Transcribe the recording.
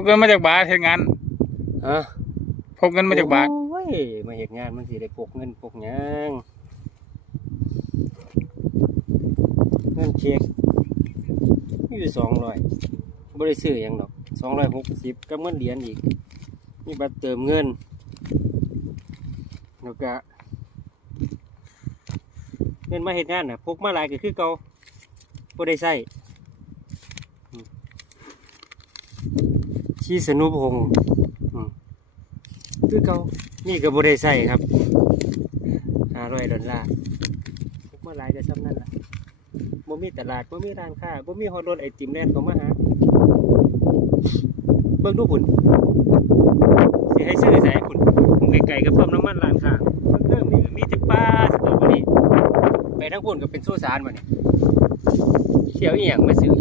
กเงินมาจากบาทเฮ็ดงานฮะพกเงินมาจากบาทโอ้ยมาเฮ็ดงานมันสิได้พกเงินพกหยังเงินเช็คมีอยู่200บ่ได้ซื้อหยังดอก260กับเงินเหรียญอีกมีบัตรเติมเงินแล้วก็เงินมาเฮ็ดงานน่ะพกมาหลายก็คือเก่าบ่ได้ใช้ ชีสนุพงษ์อืมคือเกานี่ก็บ่ได้ใส่ครับห้าร้อยดอลลาร์พวกมาหลายก็ซ้ำนั่นล่ะบ่มีตลาดบ่มีร้านค้าบ่มีฮอดรถไอติมแล่นข้ามาหาเบิ่งดูพุ่นสิให้ซื้อใส่พุ่นผมไกลๆกับปั๊มน้ำมันร้านค้าเรื่องนี้มีแต่ปลาสตรอเบอรี่ไปทั้งพุ่นก็เป็นสุสานบัดนี้เสี่ยวเอียังมาซื้อ